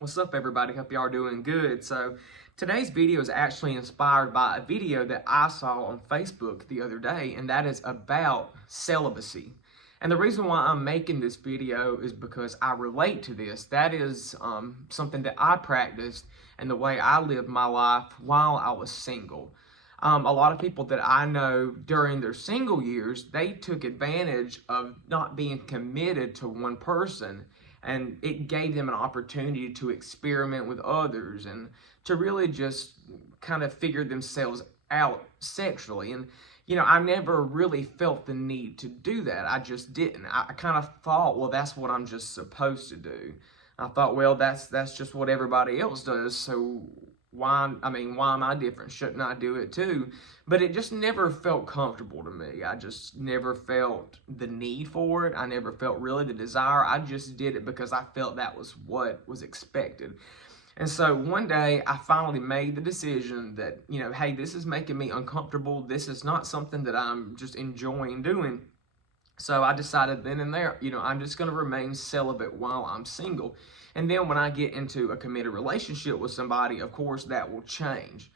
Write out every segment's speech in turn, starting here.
What's up, everybody? Hope y'all are doing good. So today's video is actually inspired by a video that I saw on Facebook the other day, and that is about celibacy. And the reason why I'm making this video is because I relate to this. That is something that I practiced and the way I lived my life while I was single. A lot of people that I know during their single years, they took advantage of not being committed to one person, and it gave them an opportunity to experiment with others and to really just kind of figure themselves out sexually. And I never really felt the need to do that. I just didn't. I kind of thought, well, that's what I'm just supposed to do. I thought, well, that's just what everybody else does, so why am I different? Shouldn't I do it too? But it just never felt comfortable to me. I just never felt the need for it. I never felt really the desire. I just did it because I felt that was what was expected. And so one day I finally made the decision that, hey, this is making me uncomfortable. This is not something that I'm just enjoying doing. So I decided then and there, I'm just going to remain celibate while I'm single. And then when I get into a committed relationship with somebody, of course, that will change.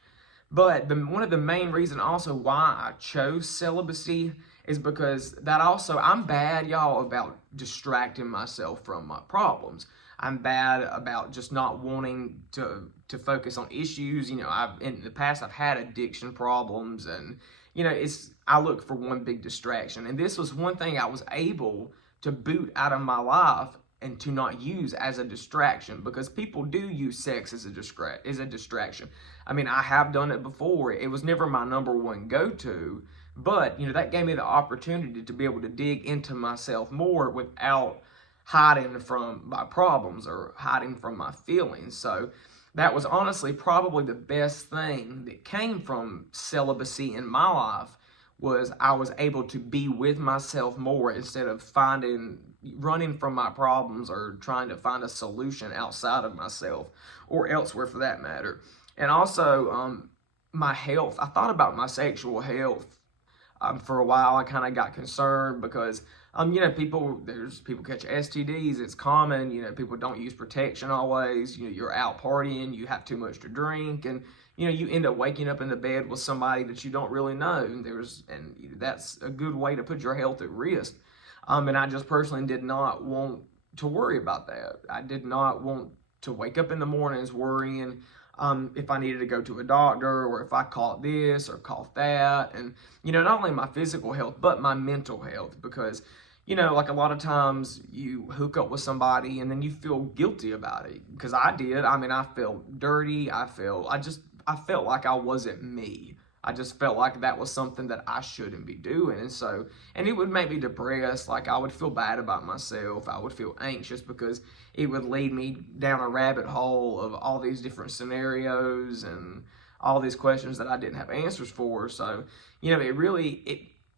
But one of the main reasons also why I chose celibacy is because I'm bad, y'all, about distracting myself from my problems. I'm bad about just not wanting to focus on issues. In the past I've had addiction problems, and I look for one big distraction. And this was one thing I was able to boot out of my life and to not use as a distraction, because people do use sex as a distraction. I have done it before. It was never my number one go-to, but that gave me the opportunity to be able to dig into myself more without hiding from my problems or hiding from my feelings. So that was honestly probably the best thing that came from celibacy in my life, was I was able to be with myself more instead of running from my problems or trying to find a solution outside of myself or elsewhere for that matter. And also my health. I thought about my sexual health for a while. I kind of got concerned because people catch STDs. It's common. People don't use protection always. You're out partying, you have too much to drink, and you end up waking up in the bed with somebody that you don't really know. And that's a good way to put your health at risk. And I just personally did not want to worry about that. I did not want to wake up in the mornings worrying if I needed to go to a doctor, or if I caught this or caught that. And, not only my physical health, but my mental health, because, like a lot of times you hook up with somebody and then you feel guilty about it, because I did. I felt dirty. I felt like I wasn't me. I just felt like that was something that I shouldn't be doing. And it would make me depressed. Like, I would feel bad about myself. I would feel anxious because it would lead me down a rabbit hole of all these different scenarios and all these questions that I didn't have answers for. So, it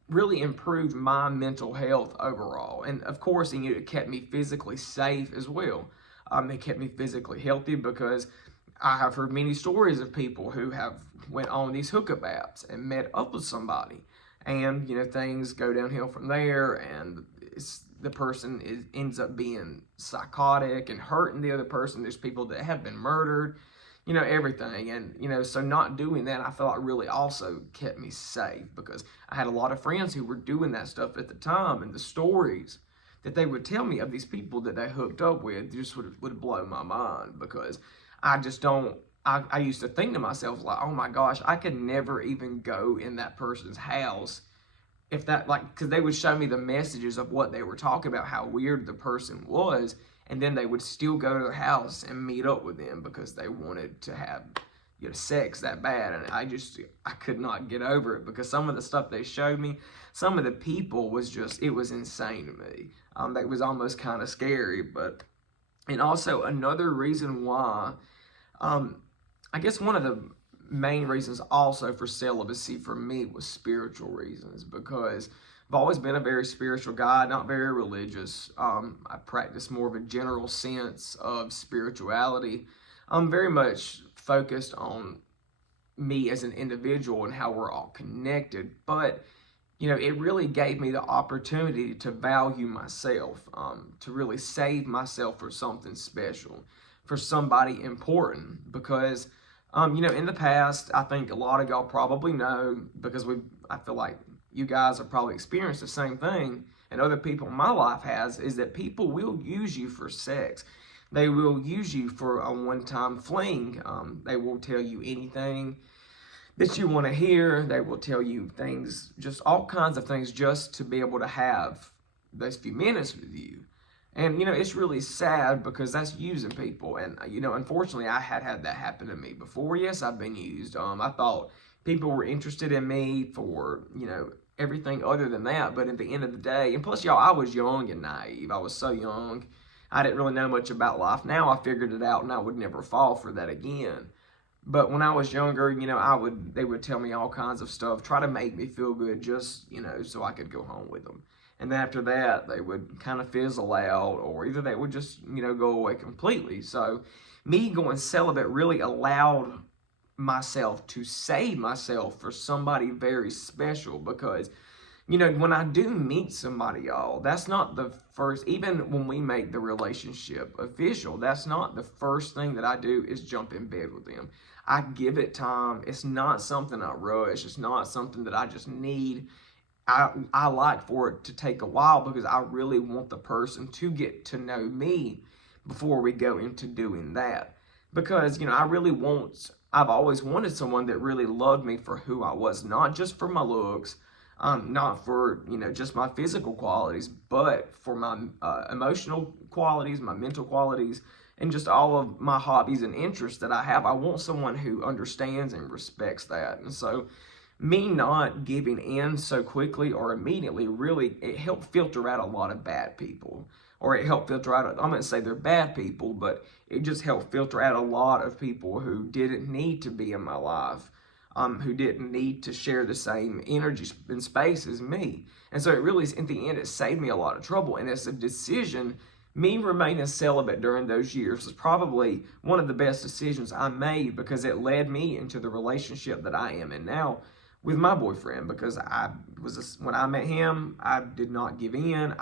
really improved my mental health overall. And of course, it kept me physically safe as well. It kept me physically healthy, because I have heard many stories of people who have went on these hookup apps and met up with somebody, and things go downhill from there, and the person ends up being psychotic and hurting the other person. There's people that have been murdered, everything. And so not doing that, I feel like, really also kept me safe, because I had a lot of friends who were doing that stuff at the time, and the stories that they would tell me of these people that they hooked up with just would blow my mind, because I just don't, I used to think to myself, like, oh my gosh, I could never even go in that person's house because they would show me the messages of what they were talking about, how weird the person was, and then they would still go to their house and meet up with them because they wanted to have sex that bad. And I could not get over it, because some of the stuff they showed me, some of the people it was insane to me. That was almost kind of scary. And also another reason why, I guess one of the main reasons also for celibacy for me was spiritual reasons, because I've always been a very spiritual guy, not very religious. I practice more of a general sense of spirituality. I'm very much focused on me as an individual and how we're all connected, but it really gave me the opportunity to value myself, to really save myself for something special. for somebody important. Because in the past, I think a lot of y'all probably know, because I feel like you guys have probably experienced the same thing, and other people in my life has, is that people will use you for sex. They will use you for a one-time fling. They will tell you anything that you want to hear. They will tell you things, just all kinds of things, just to be able to have those few minutes with you. And, it's really sad, because that's using people. And, unfortunately, I had that happen to me before. Yes, I've been used. I thought people were interested in me for, everything other than that. But at the end of the day, and plus, y'all, I was young and naive. I was so young. I didn't really know much about life. Now I figured it out, and I would never fall for that again. But when I was younger, they would tell me all kinds of stuff, try to make me feel good, just, so I could go home with them. And then after that, they would kind of fizzle out, or either they would just, go away completely. So me going celibate really allowed myself to save myself for somebody very special, because, when I do meet somebody, y'all, that's not the first, even when we make the relationship official, that's not the first thing that I do is jump in bed with them. I give it time. It's not something I rush. It's not something that I just need. I like for it to take a while, because I really want the person to get to know me before we go into doing that. Because, I've always wanted someone that really loved me for who I was, not just for my looks, not for, just my physical qualities, but for my emotional qualities, my mental qualities, and just all of my hobbies and interests that I have. I want someone who understands and respects that. And so me not giving in so quickly or immediately, really, it helped filter out a lot of bad people. Or it helped filter out, I'm going to say they're bad people, but it just helped filter out a lot of people who didn't need to be in my life, who didn't need to share the same energy and space as me. And so it really, in the end, it saved me a lot of trouble. And it's a decision. Me remaining celibate during those years was probably one of the best decisions I made, because it led me into the relationship that I am in now with my boyfriend. Because when I met him, I did not give in.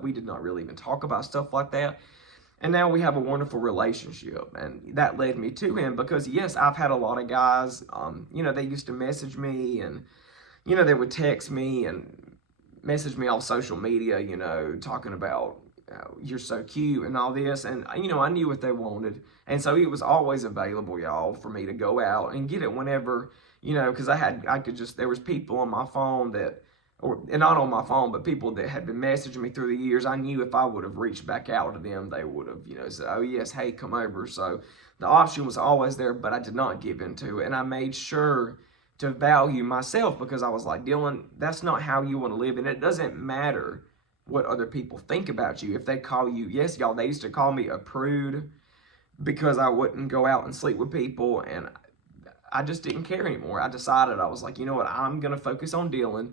We did not really even talk about stuff like that. And now we have a wonderful relationship, and that led me to him, because yes, I've had a lot of guys, they used to message me, and, they would text me and message me off social media, talking about, you're so cute and all this. And, I knew what they wanted. And so it was always available, y'all, for me to go out and get it whenever, because there was people on my phone and not on my phone, but people that had been messaging me through the years. I knew if I would have reached back out to them, they would have, said, oh yes, hey, come over. So the option was always there, but I did not give into it. And I made sure to value myself, because I was like, Dylan, that's not how you want to live. And it doesn't matter what other people think about you. If they call you, yes, y'all, they used to call me a prude because I wouldn't go out and sleep with people, and I just didn't care anymore. I decided, I was like, you know what, I'm going to focus on Dylan.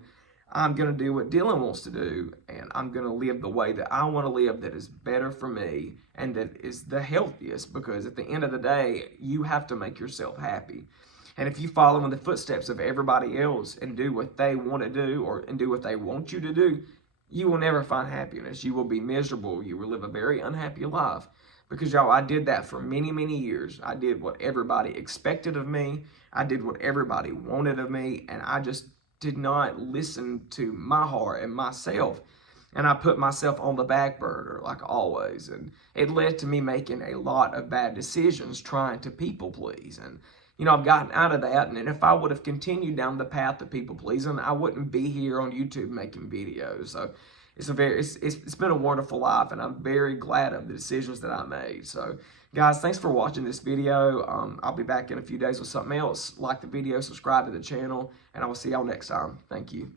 I'm going to do what Dylan wants to do, and I'm going to live the way that I want to live, that is better for me and that is the healthiest, because at the end of the day, you have to make yourself happy. And if you follow in the footsteps of everybody else and do what they want to do, and do what they want you to do, you will never find happiness. You will be miserable. You will live a very unhappy life. Because, y'all, I did that for many, many years. I did what everybody expected of me. I did what everybody wanted of me. And I just did not listen to my heart and myself. And I put myself on the back burner, like always. And it led to me making a lot of bad decisions, trying to people please. And, I've gotten out of that. And if I would have continued down the path of people pleasing, I wouldn't be here on YouTube making videos. So it's been a wonderful life, and I'm very glad of the decisions that I made. So, guys, thanks for watching this video. I'll be back in a few days with something else. Like the video, subscribe to the channel, and I will see y'all next time. Thank you.